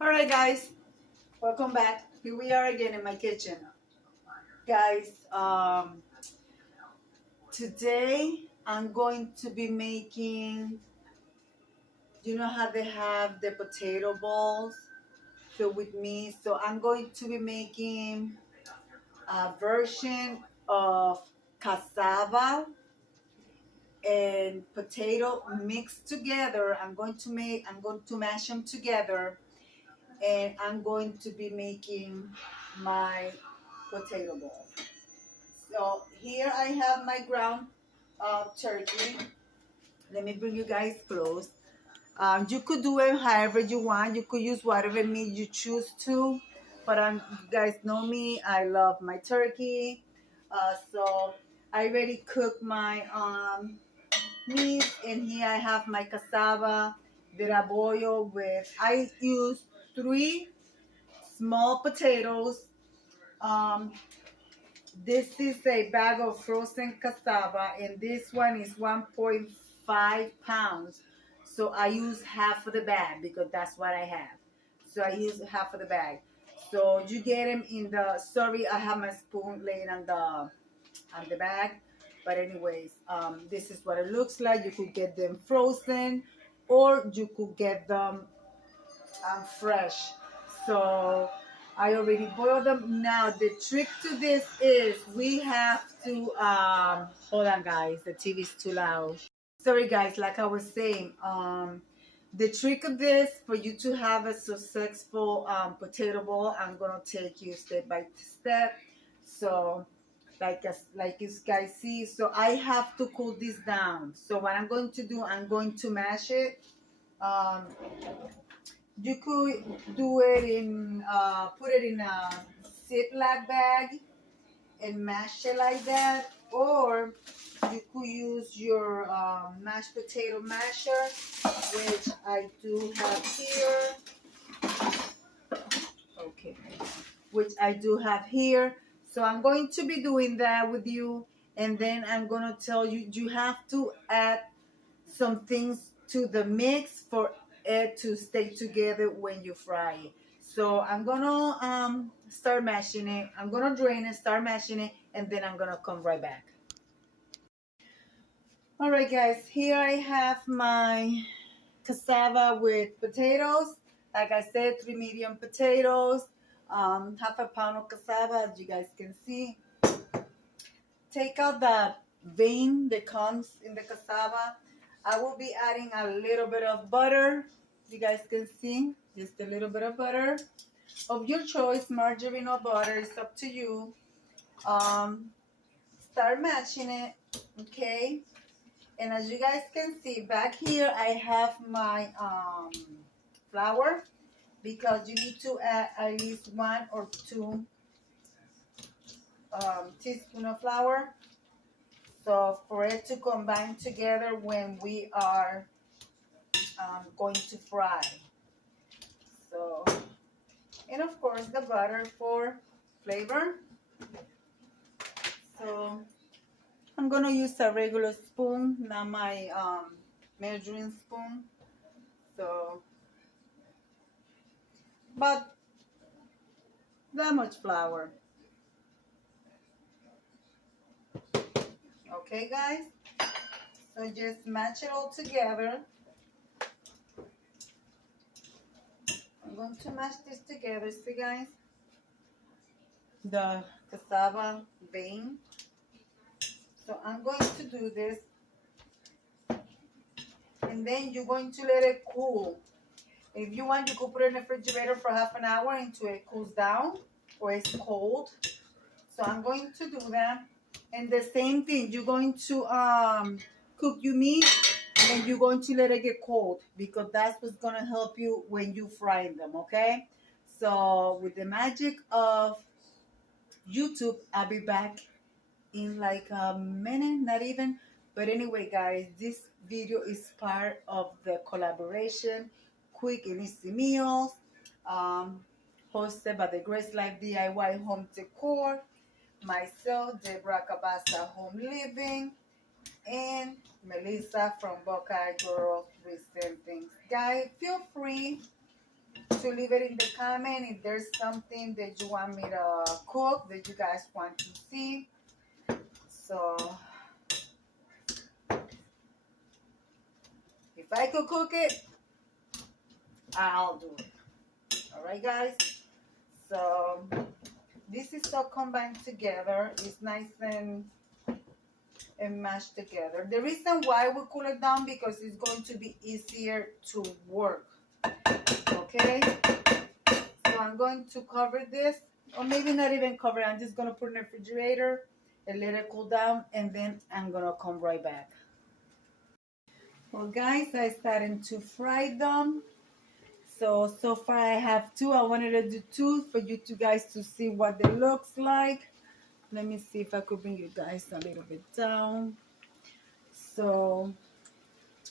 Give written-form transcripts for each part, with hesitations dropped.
All right, guys, welcome back. Here we are again in my kitchen, guys. Today I'm going to be making. You know how they have the potato balls filled with meat, so I'm going to be making a version of cassava and potato mixed together. I'm going to mash them together, and I'm going to be making my potato ball. So here I have my ground turkey. Let me bring you guys close. You could do it however you want. You could use whatever meat you choose to. But you guys know me. I love my turkey. So I already cooked my meat. And here I have my cassava that I boil with. I use 3 small potatoes. Um, This is a bag of frozen cassava, and this one is 1.5 pounds. So I use half of the bag because that's what I have. So I use half of the bag. So you get them in the. Sorry, I have my spoon laying on the bag. But anyways, this is what it looks like. You could get them frozen, or you could get them fresh. So I already boiled them. Now the trick to this is we have to hold on, guys, the TV is too loud. Sorry, guys, like I was saying, the trick of this for you to have a successful potato bowl, I'm gonna take you step by step. So like you guys see, so I have to cool this down. So what I'm going to do, I'm going to mash it. um, You could do it in, put it in a Ziploc bag and mash it like that, or you could use your mashed potato masher, which I do have here. Okay, which I do have here. So I'm going to be doing that with you, and then I'm gonna tell you you have to add some things to the mix for it to stay together when you fry it. So I'm gonna start mashing it. I'm gonna drain it, start mashing it, and then I'm gonna come right back. All right, guys, here I have my cassava with potatoes. Like I said, 3 medium potatoes, half a pound of cassava, as you guys can see. Take out the vein that comes in the cassava. I will be adding a little bit of butter. You guys can see, just a little bit of butter of your choice, margarine or butter, it's up to you. Start matching it, okay? And as you guys can see, back here I have my flour, because you need to add at least 1 or 2 teaspoons of flour. So for it to combine together when we are going to fry. So, and of course the butter for flavor. So I'm gonna use a regular spoon, not my measuring spoon. So, but that much flour. Okay, guys. So just match it all together. I'm going to mash this together, see, guys? The cassava vein. So I'm going to do this, and then you're going to let it cool. If you want, you could put it in the refrigerator for half an hour until it cools down or it's cold. So I'm going to do that. And the same thing, you're going to cook your meat, and you're going to let it get cold, because that's what's going to help you when you fry them, okay? So with the magic of YouTube, I'll be back in like a minute, not even. But anyway, guys, this video is part of the collaboration Quick and Easy Meals, hosted by the Grace Life DIY Home Decor, myself, Deborah Cabasa Home Living, and Melissa from Buckeye Girl Recent Things. Guys, feel free to leave it in the comment if there's something that you want me to cook that you guys want to see. So if I could cook it, I'll do it. All right, guys. So this is all combined together. It's nice and mashed together. The reason why we cool it down because it's going to be easier to work. Okay. So I'm going to cover this, or maybe not even cover it. I'm just going to put it in the refrigerator and let it cool down, and then I'm going to come right back. Well, guys, I started to fry them. So far I have two. I wanted to do two for you two guys to see what they looks like. Let me see if I could bring you guys a little bit down. So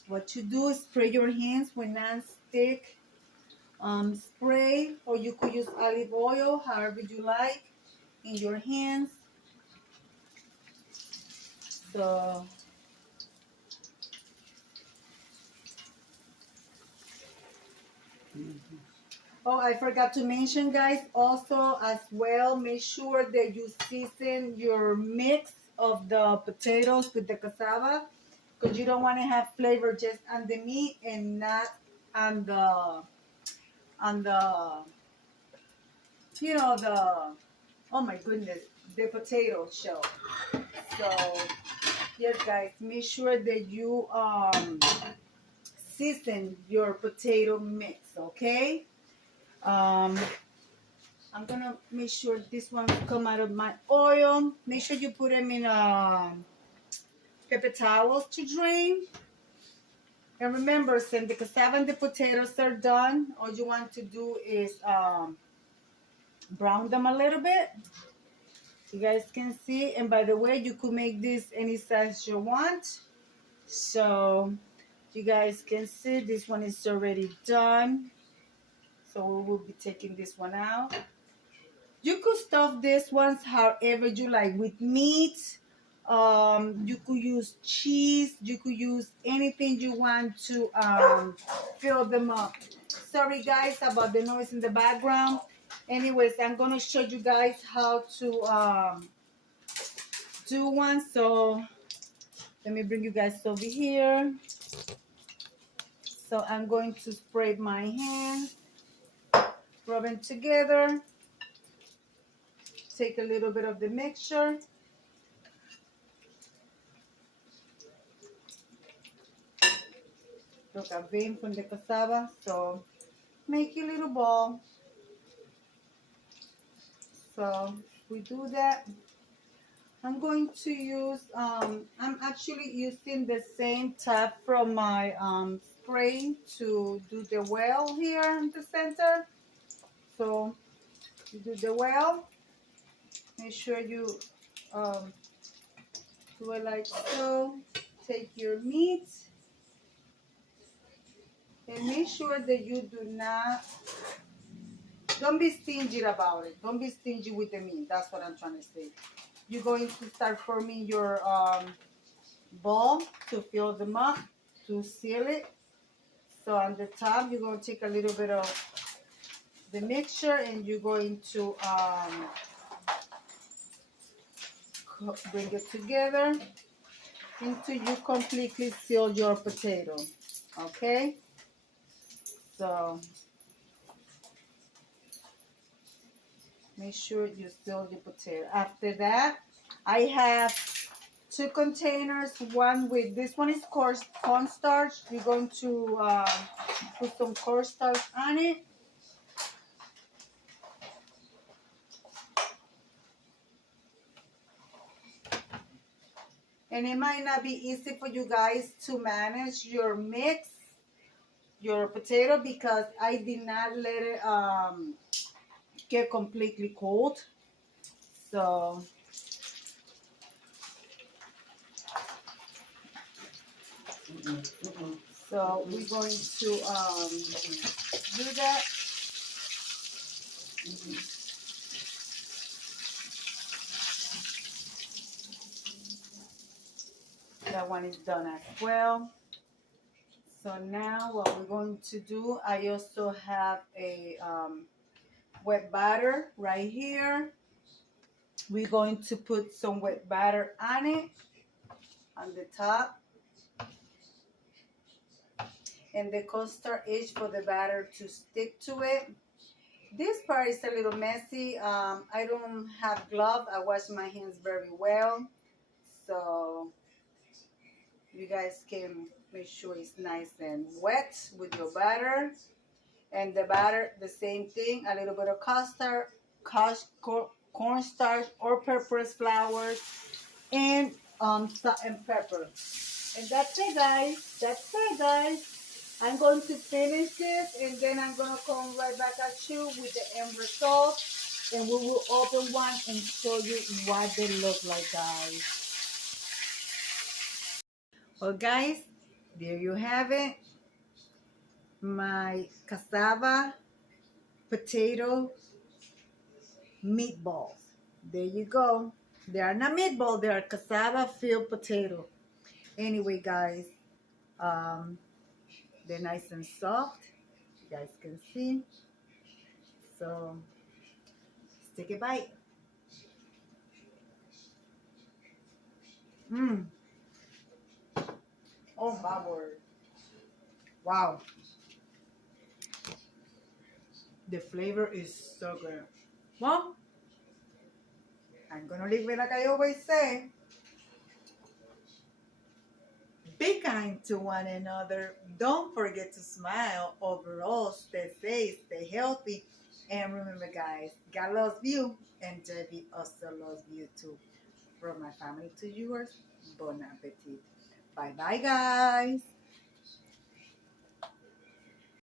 what you do is spray your hands with non-stick spray, or you could use olive oil, however you like, in your hands. So oh, I forgot to mention, guys, also as well, make sure that you season your mix of the potatoes with the cassava, because you don't want to have flavor just on the meat and not on the you know, oh my goodness, the potato shell. So yes, guys, make sure that you season your potato mix. Okay. I'm gonna make sure this one come out of my oil. Make sure you put them in paper towels to drain. And remember, since the cassava and the potatoes are done, all you want to do is brown them a little bit. You guys can see. And by the way, you could make this any size you want. So you guys can see this one is already done. So we will be taking this one out. You could stuff these ones however you like, with meat. You could use cheese. You could use anything you want to fill them up. Sorry, guys, about the noise in the background. Anyways, I'm going to show you guys how to do one. So let me bring you guys over here. So I'm going to spray my hands, rub them together. Take a little bit of the mixture. Look, a vein from the cassava. So make a little ball. So we do that. I'm going to use, I'm actually using the same tap from my spray to do the well here in the center. So you do the well. Make sure you do it like so. Take your meat. And make sure that you do not, don't be stingy about it. Don't be stingy with the meat. That's what I'm trying to say. You're going to start forming your ball to fill them up, to seal it. So on the top, you're going to take a little bit of the mixture and you're going to bring it together until you completely seal your potato. Okay? So make sure you seal the potato. After that, I have 2 containers. One with, this one is cornstarch. We're going to put some cornstarch on it. And it might not be easy for you guys to manage your mix, your potato, because I did not let it get completely cold. So we're going to do that. That one is done as well. So now what we're going to do, I also have a wet batter right here. We're going to put some wet batter on it, on the top. And the custard is for the batter to stick to it. This part is a little messy. I don't have gloves. I wash my hands very well. So you guys can make sure it's nice and wet with your batter. And the batter, the same thing, a little bit of custard, cornstarch or pepper's flour, and salt and pepper. And that's it, guys. That's it, guys. I'm going to finish this, and then I'm going to come right back at you with the end result. And we will open one and show you what they look like, guys. Well, guys, there you have it. My cassava potato meatballs. There you go. They are not meatball. They are cassava filled potato. Anyway, guys, they're nice and soft. You guys can see. So let's take a bite. Mmm. Oh my word. Wow. The flavor is so good. Well, I'm gonna leave it like I always say. Be kind to one another. Don't forget to smile. Overall, stay safe, stay healthy. And remember, guys, God loves you, and Debbie also loves you too. From my family to yours, bon appetit. Bye bye, guys.